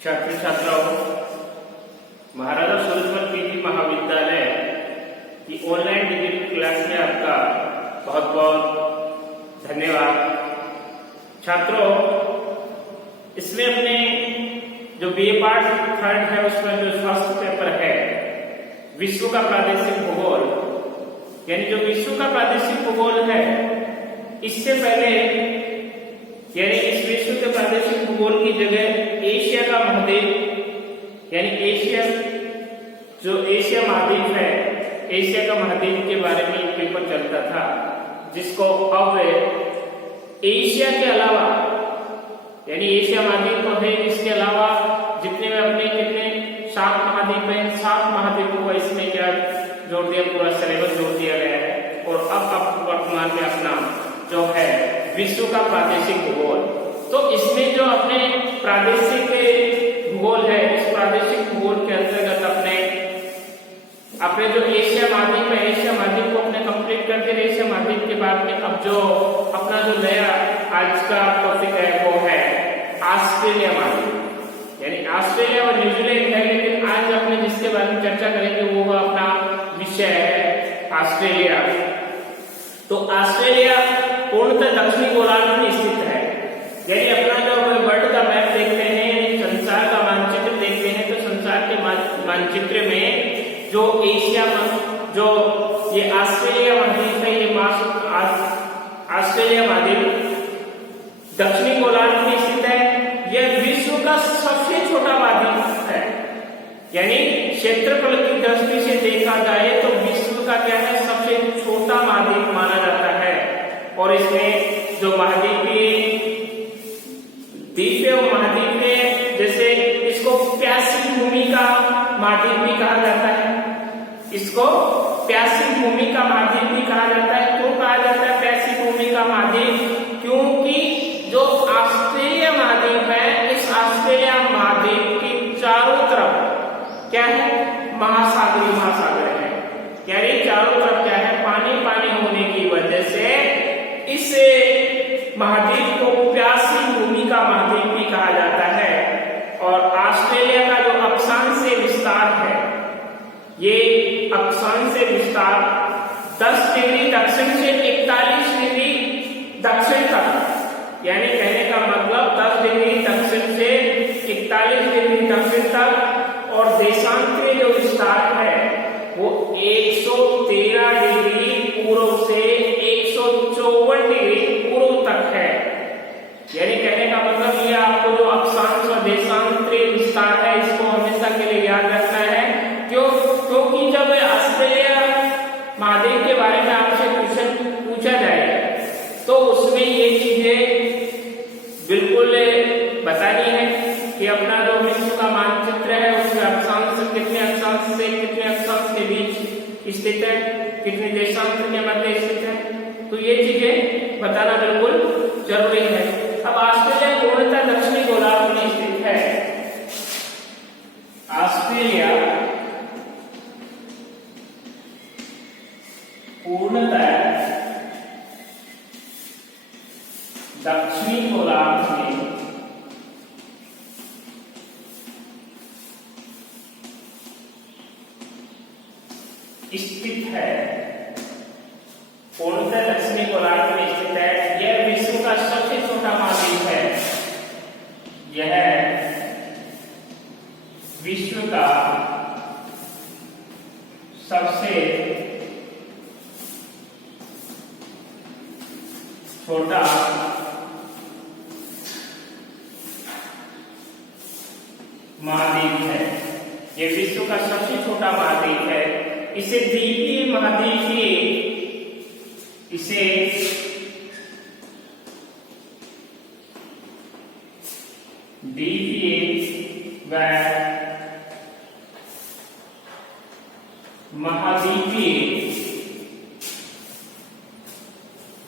छात्र छात्राओं, महाराजा सूरजमल पीजी महाविद्यालय की ऑनलाइन डिग्री क्लास में आपका बहुत बहुत धन्यवाद। छात्रों, इसमें अपने जो बीए पार्ट थर्ड है उसमें जो फर्स्ट पेपर है विश्व का प्रादेशिक भूगोल, यानी जो विश्व का प्रादेशिक भूगोल है, इससे पहले यानी इस विश्व के प्रादेशिक भूगोल की जगह एशिया का महाद्वीप यानी एशिया जो एशिया महाद्वीप है, एशिया का महाद्वीप के बारे में एक पेपर चलता था, जिसको अब एशिया के अलावा यानी एशिया महाद्वीप को है, इसके अलावा जितने में अपने कितने 7 महाद्वीप हैं, 7 महाद्वीपों को इसमें क्या जोड़ दिया, पूरा सिलेबस जोड़ दिया गया है। और अब वर्तमान में अपना जो है विश्व का प्रादेशिक भूगोल, तो इसमें जो अपने प्रादेशिक भूगोल है, इस प्रादेशिक भूगोल के अंतर्गत अपने जो एशिया महाद्वीप है, एशिया महाद्वीप को अपने कंप्लीट करते रहे। एशिया महाद्वीप के बाद में अब जो अपना जो नया आज का टॉपिक है वो है ऑस्ट्रेलिया महाद्वीप, यानी ऑस्ट्रेलिया और न्यूजीलैंड है, लेकिन आज अपने जिसके बारे में चर्चा करेंगे वो अपना विषय है ऑस्ट्रेलिया। तो ऑस्ट्रेलिया पूर्णतः दक्षिणी गोलार्ध में स्थित है, यानी अपना जो वर्ल्ड का मैप देखते हैं, संसार का मानचित्र देखते हैं, तो संसार के मानचित्र में जो एशिया जो ये ऑस्ट्रेलिया महाद्वीप है, ये ऑस्ट्रेलिया महाद्वीप दक्षिणी गोलार्ध में स्थित है। यह विश्व का सबसे छोटा महाद्वीप है, यानी क्षेत्रफल की दृष्टि से देखा जाए तो विश्व का क्या है, सबसे छोटा महाद्वीप माना जाता है। और इसमें जो महाद्वीपीय द्वीप है वो महाद्वीप है, जैसे इसको प्यासी भूमि का महाद्वीप भी कहा जाता है, इसको प्यासी भूमि का महाद्वीप भी कहा जाता है। क्यों कहा जाता है प्यासी भूमि का महाद्वीप? क्योंकि जो ऑस्ट्रेलिया महाद्वीप है, इस ऑस्ट्रेलिया महाद्वीप की चारों तरफ क्या है, महासागरीय महासागर है, यानी चारों तरफ क्या है, पानी पानी होने की वजह से इस महाद्वीप को प्यासी भूमि का महाद्वीप भी कहा जाता है। और ऑस्ट्रेलिया का जो अक्षांश विस्तार है, ये अक्षांश विस्तार 10 डिग्री दक्षिण से 41 डिग्री दक्षिण तक, यानी कहने का मतलब 10 डिग्री दक्षिण से 41 डिग्री दक्षिण तक। और देशांतरीय जो विस्तार है वो 113 डिग्री पूर्व से 154 डिग्री पूर्व तक है, यानी कहने का मतलब ये आपको जो अक्षांश और देशांतरीय विस्तार है, इसको हमेशा के लिए याद रखना है। क्योंकि जब ऑस्ट्रेलिया महाद्वीप के बारे में आपसे क्वेश्चन पूछा जाए तो उसमें ये चीजें बिल्कुल बतानी है कि अपना जो विश्व का मानचित्र है उसमें अक्षांश कितने अक्षांश से कितने अक्षांश के बीच स्थित है, कितने देशांश के मध्य स्थित है, तो ये चीजें बताना बिल्कुल जरूरी है। अब ऑस्ट्रेलिया पूर्णतः दक्षिणी गोलार्ध में स्थित है। ऑस्ट्रेलिया पूर्णतः दक्षिणी गोलार्ध में स्थित है, पूर्णतः दक्षिणी गोलार्ध में स्थित है। यह विश्व का सबसे छोटा महाद्वीप है, यह विश्व का सबसे छोटा महाद्वीप है, यह विश्व का सबसे छोटा महाद्वीप है। इसे द्वीपीय महाद्वीप, इसे द्वीपीय व महाद्वीपीय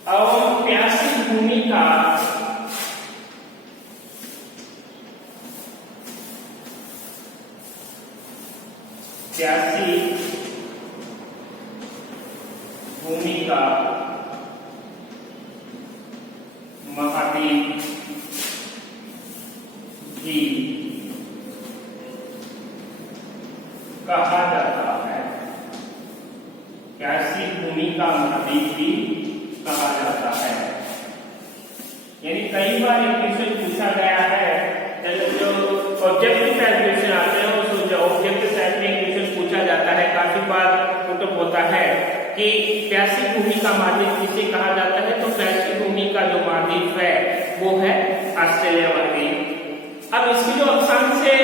एवं प्यासी भूमि का प्यासी भूमि का महाद्वीप भी कहा जाता है। यानी कई बार एक क्वेश्चन पूछा गया है, जो ऑब्जेक्टिव टाइप क्वेश्चन आते हैं उस ऑब्जेक्टिव टाइप में क्वेश्चन पूछा जाता है, काफी बार पुटअप होता है कि प्यासी भूमि का महाद्वीप किसे कहा जाता है, तो प्यासी भूमि का जो महाद्वीप है वो है ऑस्ट्रेलिया महाद्वीप। अब इसकी जो अक्षांश से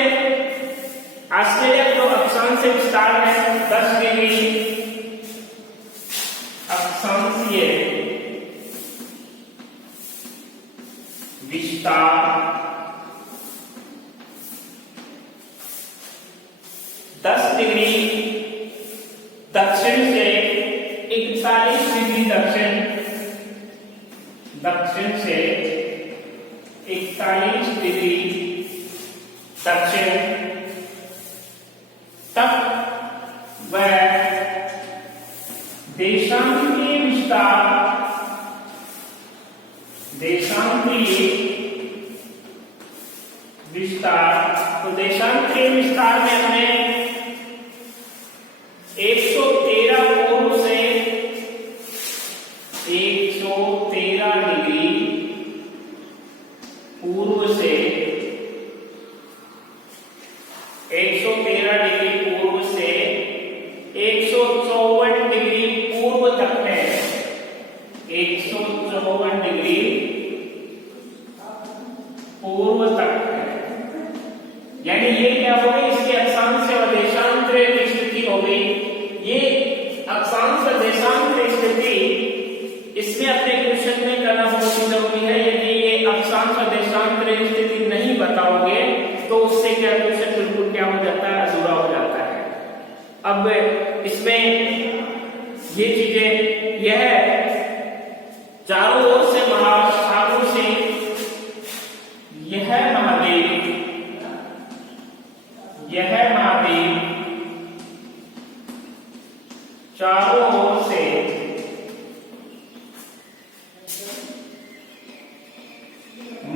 ऑस्ट्रेलिया का जो अक्षांश से विस्तार है 10 डिग्री अक्षांशीय विस्तार, 10 डिग्री दक्षिण से 41 डिग्री दक्षिण से 41 डिग्री दक्षिण तक वह देशांतरीय विस्तार, तो देशांतरीय विस्तार में हमें 113 पूर्व से 113 डिग्री पूर्व से 113 डिग्री पूर्व से 154 डिग्री पूर्व तक है, 154 डिग्री पूर्व तक है। यानी ये क्या हो गई, इसकी अक्षांश और देशांतरीय की स्थिति हो गई। ये अक्षांश और देशांतरीय स्थिति इसमें अपने क्वेश्चन में करना बहुत ही जरूरी है। यदि ये अक्षांश और देशांतरीय स्थिति नहीं बताओगे तो उससे क्या क्वेश्चन बिल्कुल क्या हो जाता है, अधूरा हो जाता है। अब इसमें ये चीजें, यह चारों ओर से महासागरों से यह महाद्वीप चारों ओर से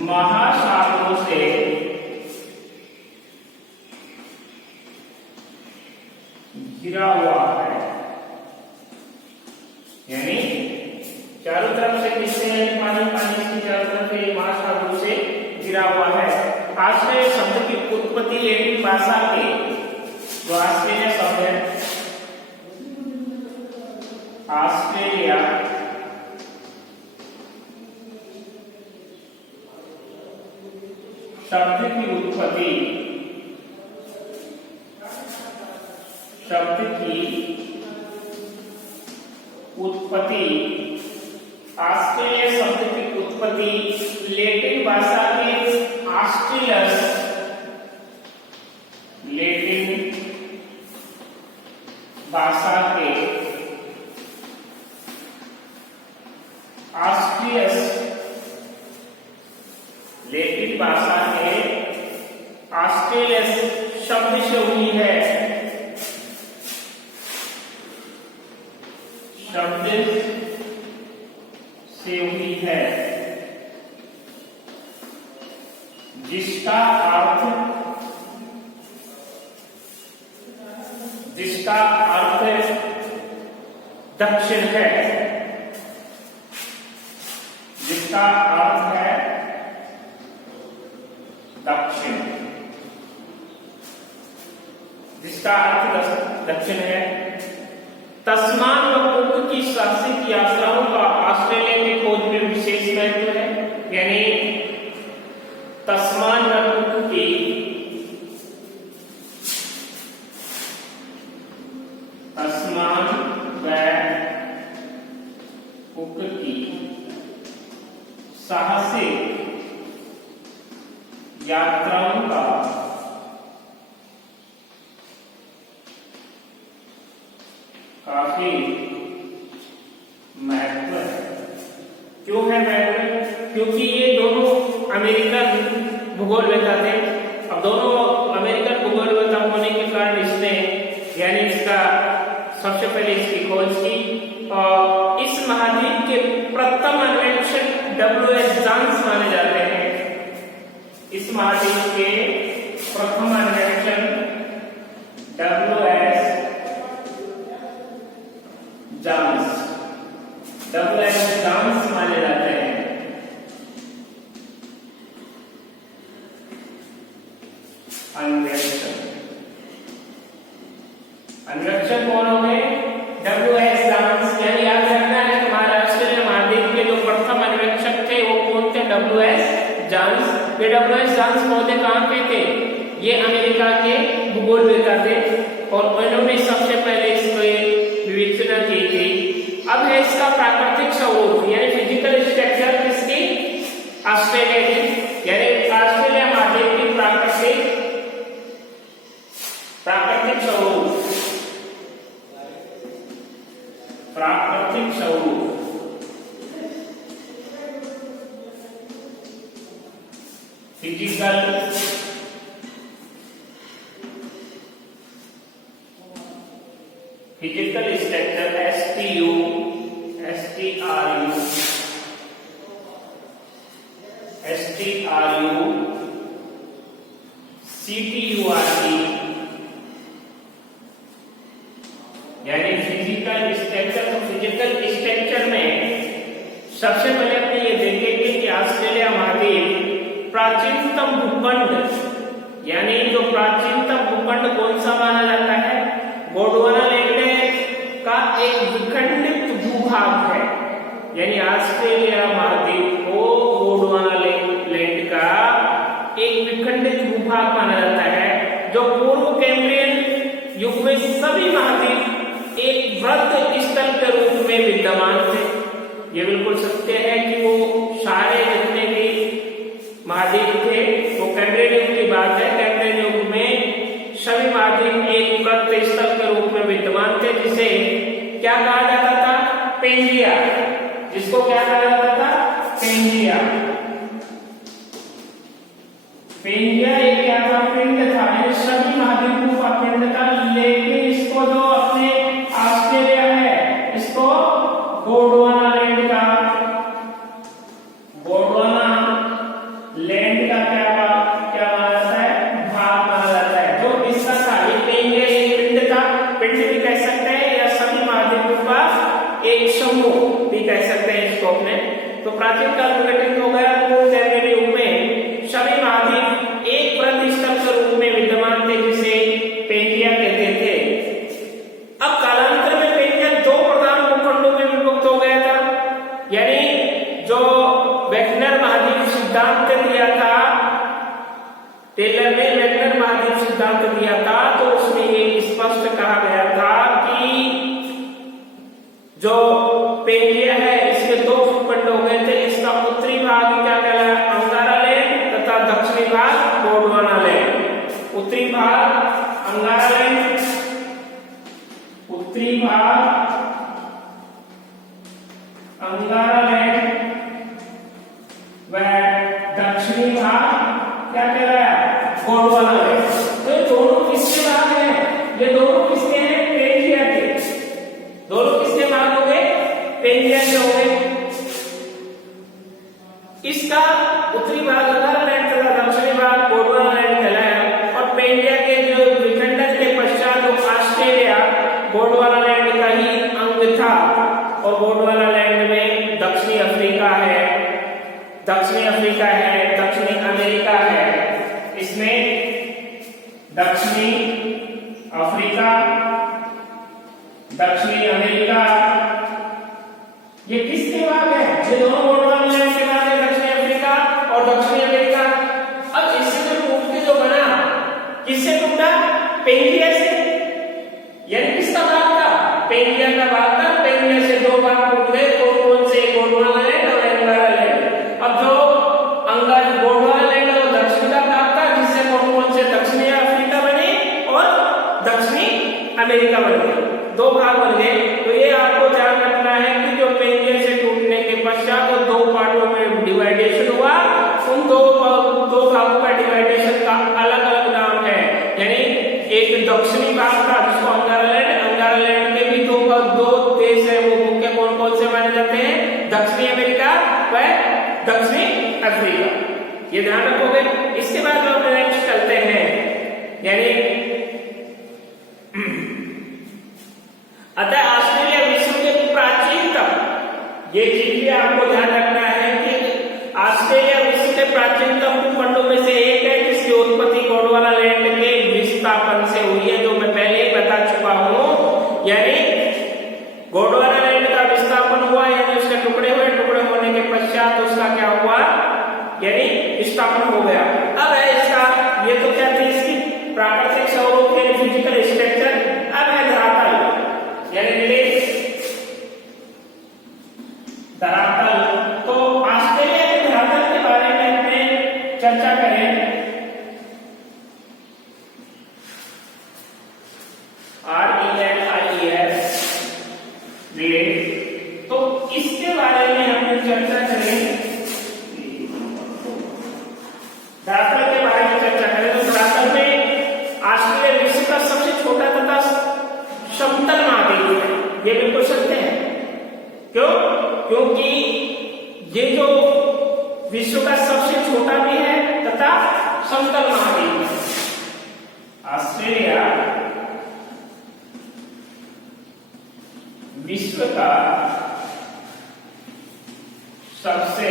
महासागरों से घिरा हुआ है। यानी चारों तरफ से किससे पानी इसकी चारों तरफ से महासागरों से घिरा हुआ है। ऑस्ट्रेलिया शब्द की उत्पत्ति लैटिन भाषा के, जो ऑस्ट्रेलिया शब्द है, ऑस्ट्रेलिया शब्द की उत्पत्ति ऑस्ट्रेलिया शब्द की उत्पत्ति लैटिन भाषा के ऑस्ट्रियस, लैटिन भाषा के ऑस्ट्रियस, लैटिन भाषा के ऑस्ट्रेलियस शब्द से हुई है, शब्द से हुई है, जिसका अर्थ दक्षिण है, जिसका अर्थ है दक्षिण, जिसका अर्थ दक्षिण है। तस्मान व कुक की साहसिक यात्राओं का ऑस्ट्रेलिया की खोज में विशेष महत्व है। यानी तस्मान व कुक की साहसिक यात्राओं का काफी महत्व है। क्यों है महत्व? क्योंकि ये दोनों अमेरिकन भूगोल वेता थे। अब दोनों अमेरिकन भूगोल वेता होने के कारण इसने यानी इसका सबसे पहले इसकी खोज की और इस महाद्वीप के प्रथम अन्वेषक W.S. जॉन्स माने जाते हैं। इस महाद्वीप के प्रथम अन्वेषक W.S. जॉन्स माने जाते हैं। अन्वेक्षक, अन्वेक्षक कौन हो गए? WS John's. यानी याद रखना है हमारे ऑस्ट्रेलिया महाद्वीप के जो प्रथम अन्वेक्षक थे वो कौन थे? WS John's. ये WS जांस पौधे कहाँ के थे? ये अमेरिका के भूगोलवेत्ता थे और उन्होंने सबसे पहले इसको विवेचना की थी। अब है इसका प्राकृतिक स्वरूप यानी फिजिकल स्ट्रक्चर किसकी? ऑस्ट्रेलिया की, यानी ऑस्ट्रेलिया महाद्वीप की प्राकृतिक स्वरूप, प्राकृतिक स्वरूप। फिजिकल स्ट्रक्चर STRU CTURT यानी फिजिकल स्ट्रक्चर। तो फिजिकल स्ट्रक्चर में सबसे पहले अपने ये देखेंगे कि ऑस्ट्रेलिया महाद्वीप प्राचीनतम भूखंड, यानी जो प्राचीनतम भूखंड कौन सा माना जाता है? गोंडवाना लैंड का एक विखंडित भूभाग है, यानी ऑस्ट्रेलिया महाद्वीप को गोंडवाना लैंड का एक विखंडित भूभाग माना जाता है, जो पूर्व कैम्ब्रियन युग में सभी महाद्वीप एक वृत्त स्थल के रूप में विद्यमान थे। ये बिल्कुल सत्य है कि वो सारे जितने भी महाद्वीप थे वो कैम्ब्रियन युग की बात है। कैम्ब्रियन युग में सभी महाद्वीप एक वृत्त स्थल के रूप में विद्यमान थे, जिसे क्या कहा जाता था? पेंजिया। जिसको क्या कहा जाता था? पेंजिया। पेंजिया एक क्या था? पिंड था, सभी महाद्वीपों का पिंड था। लेकिन इसको जो अपने ऑस्ट्रेलिया है इसको गोंडवाना लैंड का क्या माना जाता है? भाग माना जाता है। जो इसका था ये पेंजिया एक पिंड था, पिंड भी कह सकते हैं या सभी महाद्वीपों का एक समूह भी कह सकते हैं इसको अपने। तो प्राचीन काल में गठित हो गया। पूर्व कैम्ब्रियन युग में सभी महाद्वीप एक वृत्त स्थल के रूप में विद्यमान थे, जिसे पेंजिया कहते थे। अब कालांतर में पेंजिया दो प्रधान भूखंडों में विभक्त हो गया था, यानी जो वेगनर महाद्वीप सिद्धांत दिया था, टेलर ने वेगनर महाद्वीप सिद्धांत दिया था, तो उसमें ये स्पष्ट कहा गया था कि जो पेंजिया है इसके दो भूखंड हो गए थे। इसका उत्तरी भाग क्या कहलाया? अंगारा लैंड तथा दक्षिणी भाग गोंडवाना लैंड। उत्तरी भाग अंगारा लैंड, उत्तरी भाग अंगारा लैंड व दक्षिणी भाग क्या कहलाया? गोंडवाना लैंड। तो ये दोनों किसके भाग हैं? ये दोनों किसके हैं? पेंजिया के। दोनों किसके भाग हो गए? पेंजिया के हो गए। इसका उत्तरी भाग अंगारा लैंड तथा दक्षिणी भाग गोंडवाना लैंड कहलाया। और पेंजिया के जो विखंडन के पश्चात ऑस्ट्रेलिया गोंडवाना लैंड का ही अंग था। और गोंडवाना लैंड में दक्षिणी अफ्रीका है, दक्षिणी अमेरिका है। इसमें दक्षिणी अफ्रीका, दक्षिणी अमेरिका, ये किसके भाग है? ये दोनों गोंडवाना लैंड के भाग है, दक्षिणी अफ्रीका और दक्षिणी अमेरिका। अब इससे जो टूट जो बना, किससे टूटा? पेंजिया से। यानी किसका भाग था? पेंजिया का भाग था। पेंजिया से दो भाग टूट गए। कौन से? गोंडवाना लैंड और अंगारा लैंड। अब जो गोंडवाना लैंड और दक्षिण का भाग था, जिससे कौन से? दक्षिणी अफ्रीका बने और दक्षिणी अमेरिका बन गए, दो भाग बन गए। तो ये आपको ध्यान रखना है कि जो पेंजिया से टूटने के पश्चात दो पार्टों में डिवाइडेशन हुआ, उन दो भागों का डिवाइडेशन का अलग अलग नाम है। यानी एक दक्षिणी भाग था जिसको अंगारा लैंड के भी दो देश है, वो मुख्य कौन से माने जाते हैं? दक्षिणी अमेरिका व दक्षिणी अफ्रीका। ये ध्यान रखोगे। इसके बाद हम नेक्स्ट चलते हैं, यानी अतः ऑस्ट्रेलिया विश्व के प्राचीनतम ये चीज भी आपको ध्यान रखना है कि ऑस्ट्रेलिया विश्व के प्राचीनतम भूखंडों में से एक है जिसकी उत्पत्ति गोंडवाना लैंड के विस्थापन से हुई है, जो मैं पहले ही बता चुका हूं। यानी गोंडवाना लैंड का विस्थापन हुआ, यानी उसके टुकड़े हुए, टुकड़े होने के पश्चात उसका क्या हुआ, यानी विस्थापन हो गया। अब है इसका, ये तो क्या थी इसकी प्राकृतिक स्वरूप यानी फिजिकल स्ट्रक्चर। अब है धरातल यानी धरातल। तो ऑस्ट्रेलिया के धरातल के बारे में हमें चर्चा करें। RELIEF तो इसके बारे में हम चर्चा करें, धरातल के बारे में चर्चा करें। तो धरातल में ऑस्ट्रेलिया विश्व का सबसे छोटा तथा समतल महाद्वीप है, ये बिल्कुल सत्य है। क्यों? क्योंकि ये जो विश्व का सबसे छोटा भी है तथा समतल महाद्वीप है। ऑस्ट्रेलिया विश्व का सबसे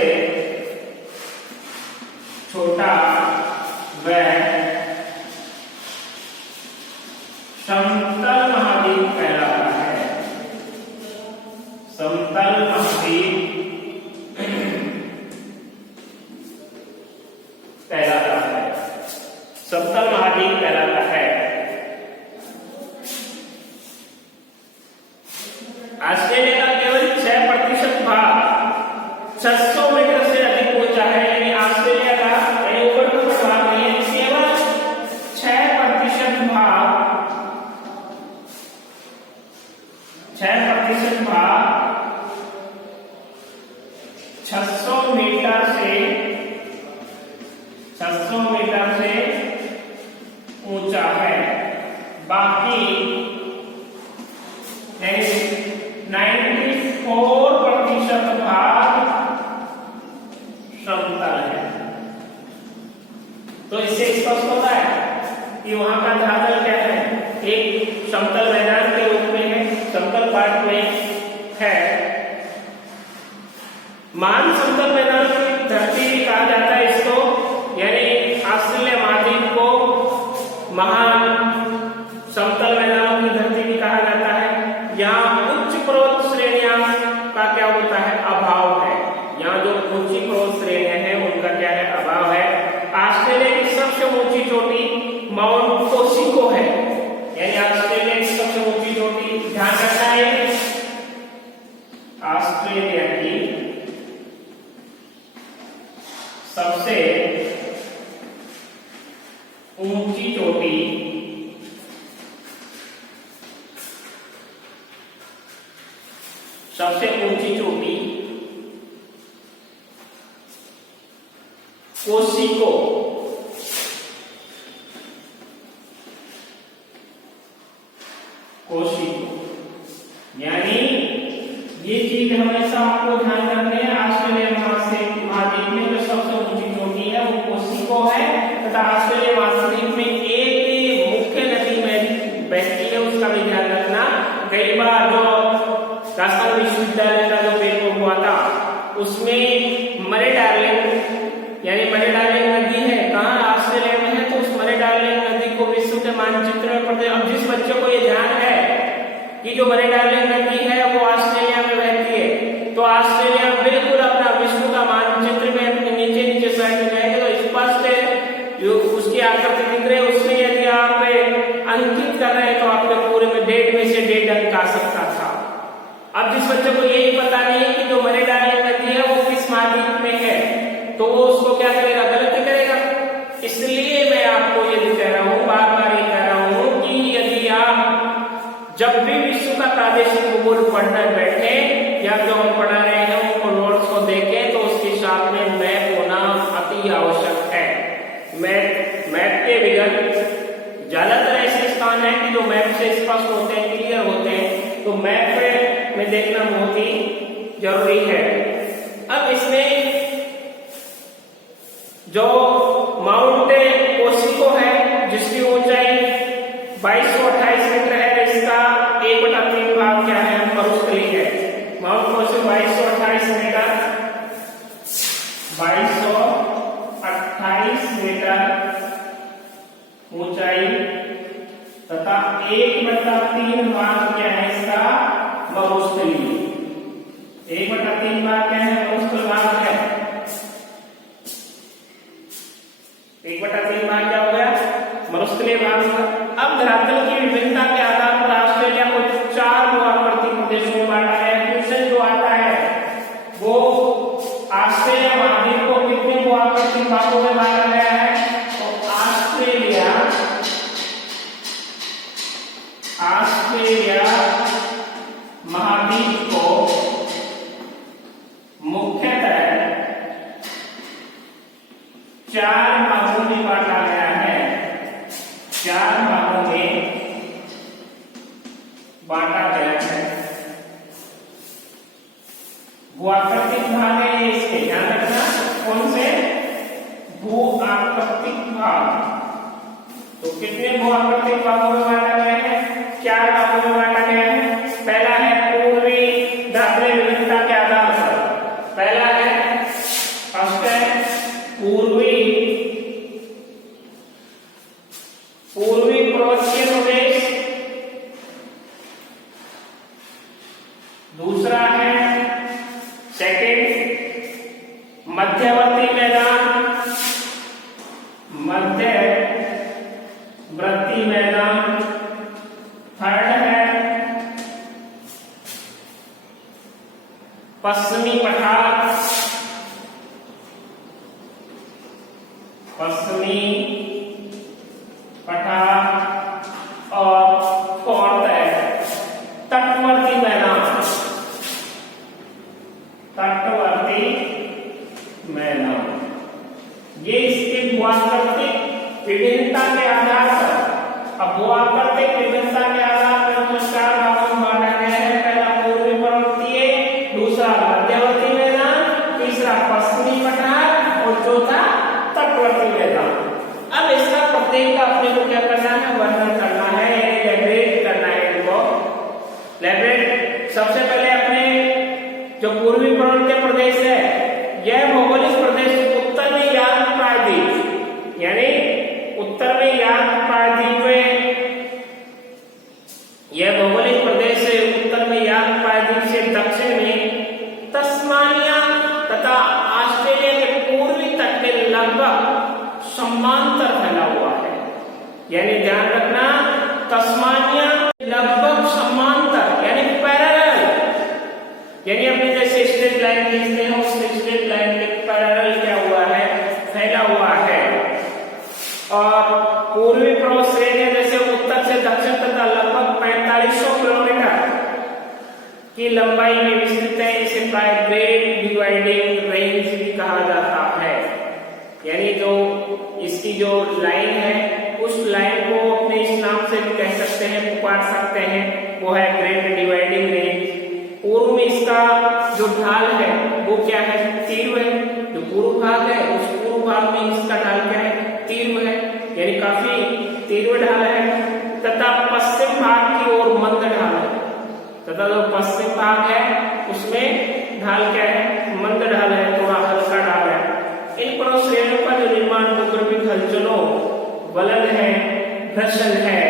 छोटा व समतल महाद्वीप कहलाता है। समतल महाद्वीप कहलाता है, समतल महाद्वीप कहलाता है। ऑस्ट्रेलिया का केवल 6% भाग 600 मीटर से अधिक ऊंचा है, यानी ऑस्ट्रेलिया का ऊपर भाग नहीं है, केवल 6% भाग 6% भाग 600 मीटर से ऊंचा है। बाकी 94% भाग समतल है। तो इससे स्पष्ट होता है कि वहां का धरातल क्या है, एक समतल मैदान के रूप में है, समतल पार्ट में है। मान समतल मैदान की धरती भी कहा जाता है इसको, यानी ऑस्ट्रेलिया महाद्वीप को महान समतल मैदानों की धरती भी कहा जाता है। यहाँ उच्च पर्वत श्रेणियां का क्या होता है, अभाव है। यहाँ जो ऊंची पर्वत श्रेणियां हैं उनका क्या है, अभाव है। ऑस्ट्रेलिया की सबसे ऊंची चोटी माउंट कोसिको है, यानी ऑस्ट्रेलिया की सबसे ऊंची चोटी, ध्यान रखना है, ऑस्ट्रेलिया की सबसे ऊंची चोटी कोसिको यानी ये चीज हमेशा आपको ध्यान रखनी है। ऑस्ट्रेलिया महाद्वीप में जो सबसे ऊंची चोटी है वो कोसिको है, तथा ऑस्ट्रेलिया महाद्वीप में एक मुख्य नदी में बहती है, उसका भी ध्यान रखना। कई बार जो राजस्थान विश्वविद्यालय का जो पेपर हुआ था उसमें मरे डार्लिंग यानी मरे डार्लिंग नदी है कहाँ, ऑस्ट्रेलिया में है, तो उस मरे डार्लिंग नदी को विश्व के मानचित्र में पढ़ते। अब जिस बच्चे को ये ध्यान है कि जो मरे डार्लिंग नदी है वो ऑस्ट्रेलिया में बहती है, तो ऑस्ट्रेलिया बिल्कुल अपना विश्व का मानचित्र में अपने नीचे साइड में जाएगा तो स्पष्ट है जो उसकी आकृति दिख रही है, उसमें यदि आप अंकित कर रहे हैं तो आपके पूरे में 1.5 में से 1.5 अंक आ सकता था। अब जिस बच्चे को यही पता नहीं है कि जो मरे डार्लिंग नदी है वो किस महाद्वीप में है, तो वो उसको क्या करेगा, गलत करेगा। इसलिए मैं आपको ये कह रहा हूँ, बार बार ये कह रहा हूँ कि यदि आप जब भी विश्व का प्रादेशिक भूगोल पढ़ने बैठे या जो हम पढ़ा रहे हैं उनको नोट्स को देखें तो उसके साथ में मैप होना अति आवश्यक है। मैप के बगैर ज्यादातर ऐसे स्थान है कि जो मैप से स्पष्ट होते हैं, क्लियर होते हैं, तो मैप में देखना बहुत ही जरूरी है। 1/3 भाग क्या है इसका? मरुस्थलीय। 1/3 भाग क्या है? मरुस्थल भाग है। 1/3 भाग क्या हो गया? मरुस्थलीय भाग होगा। अब धरातल की विभिन्नता के आधार पर ऑस्ट्रेलिया को 4 भूआकृति प्रदेशों में बांटा है। क्वेश्चन जो आता है वो ऑस्ट्रेलिया महाद्वीप को कितने भूआकृति भागों में बांटा गया है? तो ऑस्ट्रेलिया महाद्वीप को मुख्यतः 4 भागों में बांटा गया है। 4 भागों में बांटा गया है। भूआकृतिक भाग है इसके, ध्यान रखना। कौन से? भूआकृतिक भाग। तो कितने भूआकृतिक भागों में बांटा गया है? 4 भागों में बांटा गया है। पहला है पूर्वी धरातलीय विविधता के आधार पर। पहला है फर्स्ट है पूर्वी पर्वतीय प्रदेश। दूसरा है सेकंड मध्यवर्ती मैदान। थर्ड है पश्चिमी पठार। और फोर्थ है तटवर्ती मैदान। ये इसके भूआकृतिक विभिन्नता के आधार पर। अब भूआकृतिक विभिन्नता के आधार पर 4 भागों में बांटा गया है। पहला पूर्वी पर्वतीय, दूसरा मध्यवर्ती मैदान, तीसरा पश्चिमी पठार और चौथा तटवर्ती मैदान। अब इसका प्रत्येक का अपने को क्या करना है? वर्णन करना है, एलैबोरेट करना है इनको। एलैबोरेट सबसे पहले अपने जो पूर्वी पर्वतीय प्रदेश है, यह भौगोलिक प्रदेश उत्तर में यार्क प्रायद्वीप, यानी उत्तर में यार्क प्रायद्वीप में, यह भौगोलिक प्रदेश है उत्तर में यार्क प्रायद्वीप से दक्षिण में तस्मानिया तथा ऑस्ट्रेलिया के पूर्वी तट के लगभग समांतर फैला हुआ है। यानी ध्यान रखना, तस्मानिया लगभग समांतर यानी पैरेलल, यानी अपने जैसे स्ट्रेट लाइन खींचते हैं उस स्ट्रेट लाइन के पैरेलल क्या हुआ है? फैला हुआ है। और पूर्वी पर्वत श्रेणी जैसे उत्तर से दक्षिण तक लगभग 4500 किलोमीटर की लंबाई में विस्तृत है। इसे प्राय ग्रेट डिवाइडिंग रेंज भी कहा जाता है। यानी जो इसकी जो लाइन है उस लाइन को अपने इस नाम से भी कह सकते हैं, पुकार सकते हैं, वो है ग्रेट डिवाइडिंग रेंज। पूर्व में इसका जो ढाल है वो क्या है? तीव्र है। जो पूर्व भाग है उस पूर्व भाग में इसका ढाल क्या है? तीव्र है, यानी काफी तीव्र ढाल है। तथा पश्चिम भाग की ओर मंद ढाल है। तथा जो पश्चिम भाग है उसमें ढाल क्या है? मंद ढाल है, थोड़ा हल्का ढाल है। इन पर्वत श्रेणियों का जो निर्माण भूगर्भीय हलचलों, वलन है, घर्षण है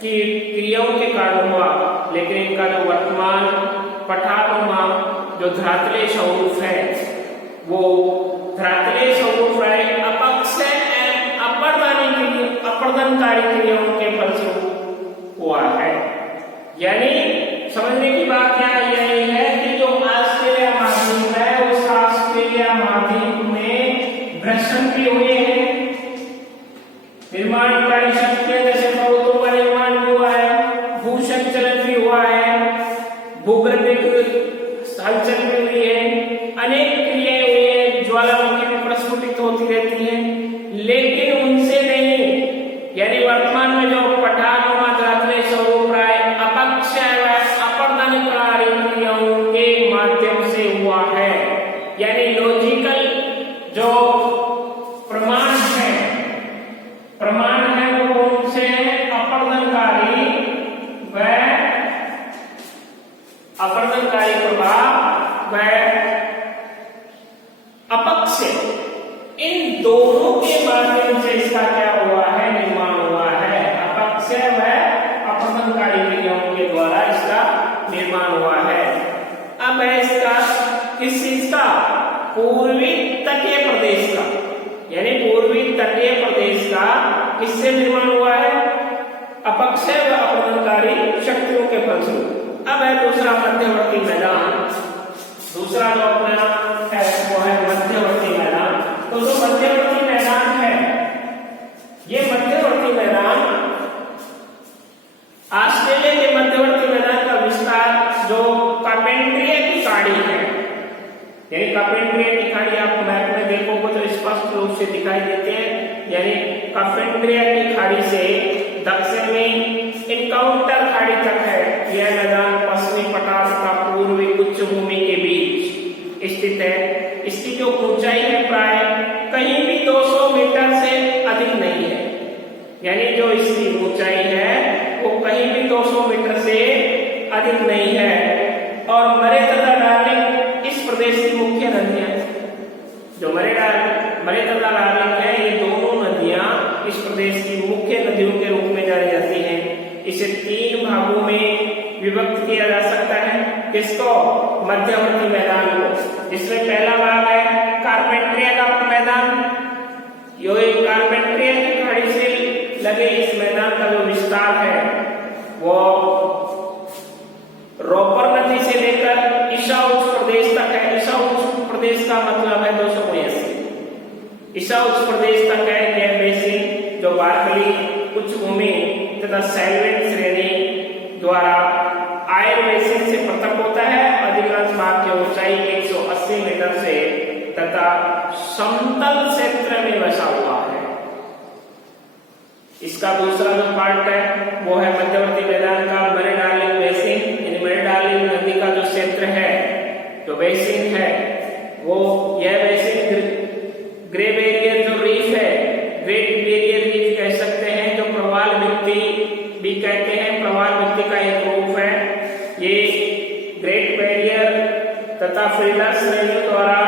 की क्रियाओं के कारण हुआ, लेकिन इनका जो वर्तमान पठारनुमा जो धरातलीय स्वरूप है वो धरातलीय स्वरूप है अपक्षय एवं अपर्दनकारी क्रियाओं के फलस्वरूप हुआ है। यानी समझने की बात क्या यही है कि जो ऑस्ट्रेलिया महाद्वीप है उस ऑस्ट्रेलिया महाद्वीप में घर्षण भी हुए हैं, निर्माणकारी शक्तियां जैसे पर्वतों का निर्माण भी हुआ है, भूसंचलन भी हुआ है, भूगर्भिक हलचल भी हुई है, अनेक क्रियाएं हुई है, ज्वालामुखी भी प्रस्फुटित होती रहती हैं, लेकिन उनसे नहीं, यानी वर्तमान में जो पठारनुमा धरातलीय स्वरूप है अपक्षय व अपर्दनकारी क्रियाओं के माध्यम से हुआ है। यानी लॉजिकल जो प्रमाण है वो कौन से? अपर्दनकारी प्रभाव व अपक्षय, इन दोनों के माध्यम से इसका क्या हुआ है? निर्माण हुआ है। अपक्षय व किसका? पूर्वी तटीय प्रदेश का, यानी पूर्वी तटीय प्रदेश का किससे निर्माण हुआ है? अपक्षय व अपघटनकारी शक्तियों के फलस्वरूप। अब है दूसरा मध्यवर्ती मैदान। दूसरा जो अपना है वो है मध्यवर्ती मैदान। तो जो मध्यवर्ती मैदान है, ये मध्यवर्ती मैदान ऑस्ट्रेलिया के मध्यवर्ती मैदान का विस्तार जो कार्पेंट्रिया की खाड़ी है, यानी कार्पेंट्रिया की खाड़ी आप मैप में देखोगे तो स्पष्ट रूप से दिखाई देते हैं। यानी कार्पेंट्रिया की खाड़ी से दक्षिण में इनकाउंटर खाड़ी तक है यह मैदान पश्चिमी पठार का पूर्वी उच्च भूमि के बीच स्थित है। इसकी जो ऊंचाई है प्राय कहीं भी 200 मीटर से अधिक नहीं है, यानी जो इसकी ऊंचाई है वो कहीं भी 200 मीटर से अधिक नहीं है। और मरे तथा डार्लिंग इस प्रदेश की मुख्य नदियां, जो मरे तथा डार्लिंग है, ये दोनों नदियां इस प्रदेश की मुख्य नदियों के रूप में जानी जाती हैं। इसे 3 भागों में विभक्त किया जा सकता है। किसको? मध्यवर्ती मैदान को, जिसमें पहला भाग है कार्पेंट्रिया का मैदान। यो एक कार्पेंट्रिया की खाड़ी से लगे इस मैदान का जो विस्तार है वो रोपर नदी से लेकर ईशा उच्च प्रदेश तक है। ईशा उच्च प्रदेश का मतलब है 279। ईशा उच्च प्रदेश तक है यह बेसिन, जो बारकली उच्च भूमि तथा सैल्वेंट श्रेणी द्वारा आयर बेसिन से पृथक होता है। अधिकांश भाग की ऊंचाई 180 मीटर से तथा समतल क्षेत्र में बसा हुआ है। इसका दूसरा जो पार्ट है वो है मध्यवर्ती मैदान का मरे डार्लिंग बेसिन। यानी मरे डार्लिंग नदी का जो क्षेत्र है, जो बेसिन है, वो यह बेसिन ग्रेट बैरियर जो रीफ है, ग्रेट बैरियर रीफ कह सकते हैं, जो प्रवाल भित्ति भी कहते हैं, प्रवाल भित्ति का एक रूप है। ये ग्रेट बैरियर तथा फिल्टर्स श्रेणियों द्वारा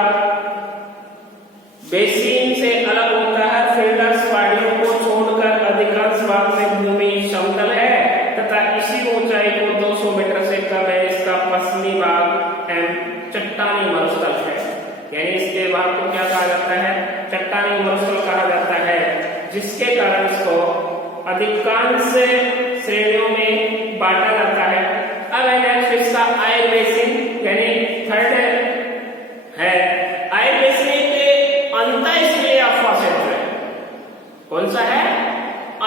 बेसिन से अलग होता है। फिल्टर्स पहाड़ियों को छोड़कर अधिकांश भाग में भूमि समतल है तथा इसी ऊंचाई को 200 मीटर से कम है। इसका पश्चिमी भाग चट्टानी मरुस्थल है, यानी इसके भाग को क्या कहा जाता है? चट्टानी मरुस्थल कहा जाता है, जिसके कारण इसको अधिकांश श्रेणियों में बांटा जाता है। अब नेक्स्ट इसका आयर बेसिन, यानी थर्ड है आयर बेसिन के अंतःस्थलीय अफवाह क्षेत्र है। कौन सा है?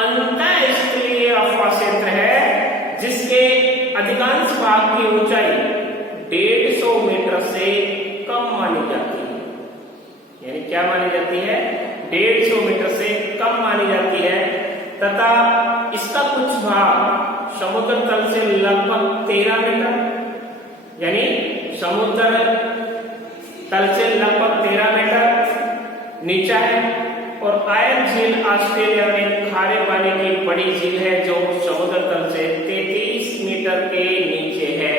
अंतःस्थलीय अफवाह क्षेत्र है, जिसके अधिकांश भाग की ऊंचाई 150 मीटर से कम मानी जाती है। यानी क्या मानी जाती है? 150 मीटर से कम मानी जाती है तथा इसका कुछ भाग समुद्र तल से लगभग 13 मीटर, यानी समुद्र तल से लगभग 13 मीटर नीचा है। और आयर झील ऑस्ट्रेलिया में खारे पानी की बड़ी झील है, जो समुद्र तल से 33 मीटर के नीचे है।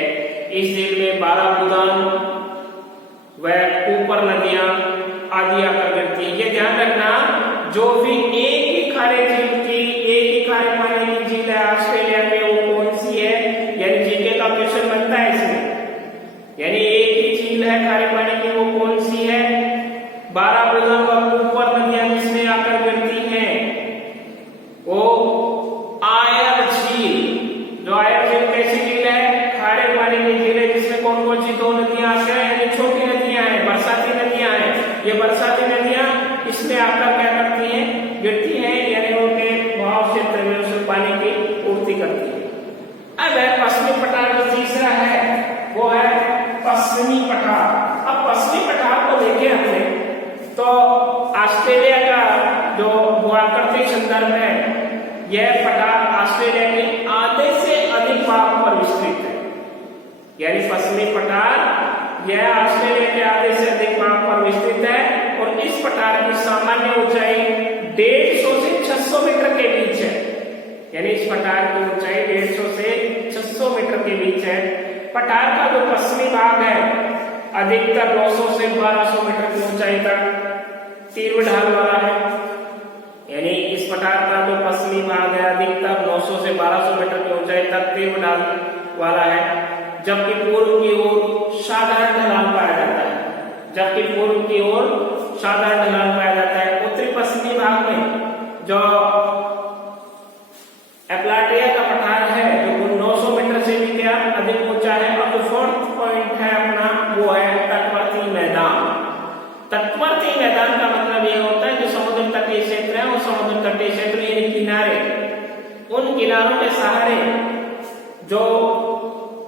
इस झील में 12 बुदान व ऊपर नदियां आदि आकर गिरती है। ये ध्यान रखना, जो भी एक ही खारे पानी की झील है ऑस्ट्रेलिया में, वो कौन सी है? यानी जीके का क्वेश्चन बनता है इसमें। यानी एक ही झील है खारे पानी की, वो कौन सी है? 12 बुदान व ऊपर नदियां जिसमें आकर गिरती हैं, वो आयर झील। जो आयर झील कैसी झील है? खारे पानी की झील है, जिसमें कौन कौन सी 2 नदियां आकर, यानी छोटी नदियां हैं, बरसाती नदियां हैं। ये बरसाती नदियां इसमें आकर क्या करती हैं? गिरती हैं, यानी उनके बहाव क्षेत्र में उस पानी की पूर्ति करती है। अब है पश्चिमी पठार, जो तीसरा है वो है पश्चिमी पठार। अब पश्चिमी पठार को देखें हमने तो ऑस्ट्रेलिया का जो भूआकृतिक संदर्भ है, यह पठार ऑस्ट्रेलिया के आधे से अधिक भाग पर विस्तृत है। यानी पश्चिमी पठार यह ऑस्ट्रेलिया के आधे से अधिक भाग पर विस्तृत है। और इस पठार की सामान्य ऊंचाई 150 से 600 मीटर के बीच है। यानी इस पठार की ऊंचाई 150 से 600 मीटर के बीच है। पठार का जो पश्चिमी भाग है अधिकतर 900 से 1200 मीटर की ऊंचाई तक तीव्र ढाल वाला है। यानी इस पठार का जो पश्चिमी भाग है अधिकतर 900 से 1200 मीटर की ऊंचाई तक तीव्र ढाल वाला है, जबकि पूर्व की ओर साधारण ढलान पाया जाता है। जबकि पूर्व की ओर साधारण ढलान पाया जाता है। उत्तरी पश्चिमी भाग में जो एप्लाटिया का पठार है जो 900 मीटर से भी क्या अधिक ऊंचा है। अब जो फोर्थ पॉइंट है अपना वो है तटवर्ती मैदान। तटवर्ती मैदान का मतलब ये होता है जो समुद्र तटीय क्षेत्र है और समुद्र तटीय क्षेत्र यानी किनारे, उन किनारों के सहारे जो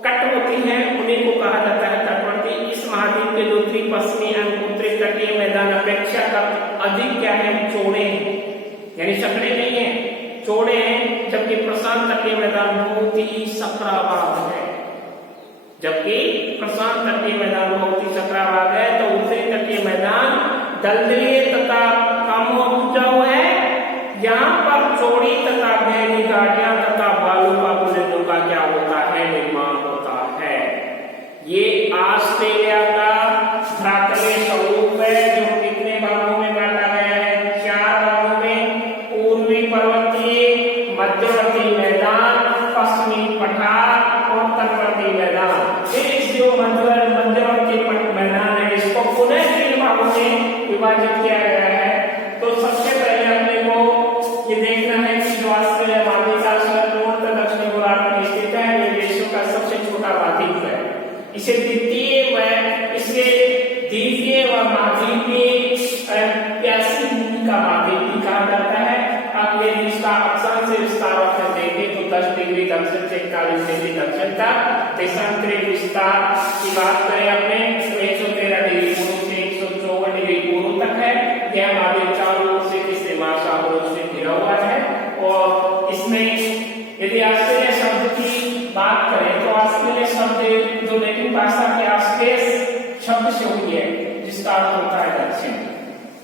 कट होती है उन्हीं को कहा जाता है तटवर्ती। इस महाद्वीप के जो उत्तरी पश्चिमी एवं उत्तरी तटीय मैदान अपेक्षाकृत अधिक क्या है, चौड़े हैं, यानी सकड़े नहीं है, चौड़े हैं, जबकि प्रशांत तटीय मैदान बहुत ही सकरावाद है। जबकि प्रशांत तटीय मैदान बहुत ही सकरावाद है तो उत्तरी तटीय मैदान दलदली तथा कम उपजाऊ है। यहाँ पर चौड़ी तथा गहरी घाटियां तथा बालू का पुलिंदों का क्या होता है, निर्माण होता है। ये ऑस्ट्रेलिया का धरातलीय स्वरूप है जो कितने भागों में बांटा गया है, 4 भागों में। पूर्वी पर्वतीय, मध्यवर्ती मैदान, पश्चिमी पठार और तटवर्ती मैदान। इस जो मध्यवर्ती मैदान है इसको पुनः 3 भागों में विभाजित किया गया है। तो सबसे पहले अपने को ये देखना है कि जो ऑस्ट्रेलिया महाद्वीप का पूर्णतः दक्षिणी गोलार्ध में स्थित है, ये विश्व का सबसे छोटा महाद्वीप है। इसे द्वितीय व महाद्वीपीय प्यासी भूमि का महाद्वीप भी कहा जाता है। अब ये इसका अक्षांश से विस्तार अगर देखें तो 10 डिग्री दक्षिण से 41 डिग्री दक्षिण तक। देशांतरिक विस्तार की बात करें अपने तो 113 डिग्री पूर्व से 154 डिग्री पूर्व तक है। यह महाद्वीप चारों ओर से किसी महासागरों से घिरा हुआ है। और इसमें यदि ऑस्ट्रेलिया शब्द की बात करें तो ऑस्ट्रेलिया शब्द जो लैटिन भाषा के ऑस्ट्रेस शब्द से हुई है जिसका अर्थ होता है दक्षिण।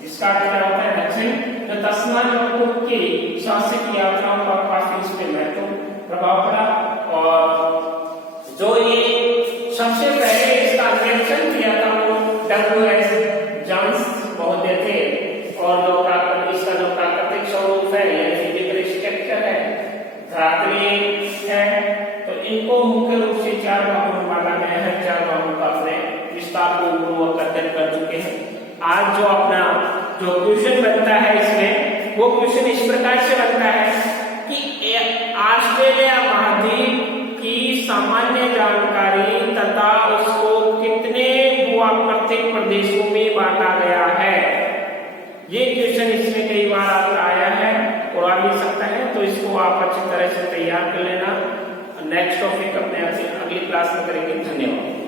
इसका अर्थ क्या होता है, दक्षिण। तो तस्मानिया की साहसिक यात्राओं का काफी इस पे महत्वपूर्ण प्रभाव पड़ा। और जो ये सबसे पहले इसका अन्वेषण किया था वो W.S. जॉन्स महोदय थे। और जो इसका जो प्राकृतिक स्वरूप है यानी फिजिकल स्ट्रक्चर है, धरातलीय है, तो इनको मुख्य रूप से 4 भागों में बांटा गया है। 4 भागों का अपने विस्तार पूर्वक अध्ययन कर चुके हैं। आज जो अपना जो क्वेश्चन बनता है इसमें वो क्वेश्चन इस प्रकार से बनता है कि ऑस्ट्रेलिया महाद्वीप की सामान्य जानकारी तथा उसको कितने भूआकृतिक प्रदेशों में बांटा गया है। ये क्वेश्चन इसमें कई बार आपका आया है और आ भी सकता है, तो इसको आप अच्छी तरह से तैयार कर लेना। नेक्स्ट टॉपिक अपने अगली क्लास में करेंगे। धन्यवाद।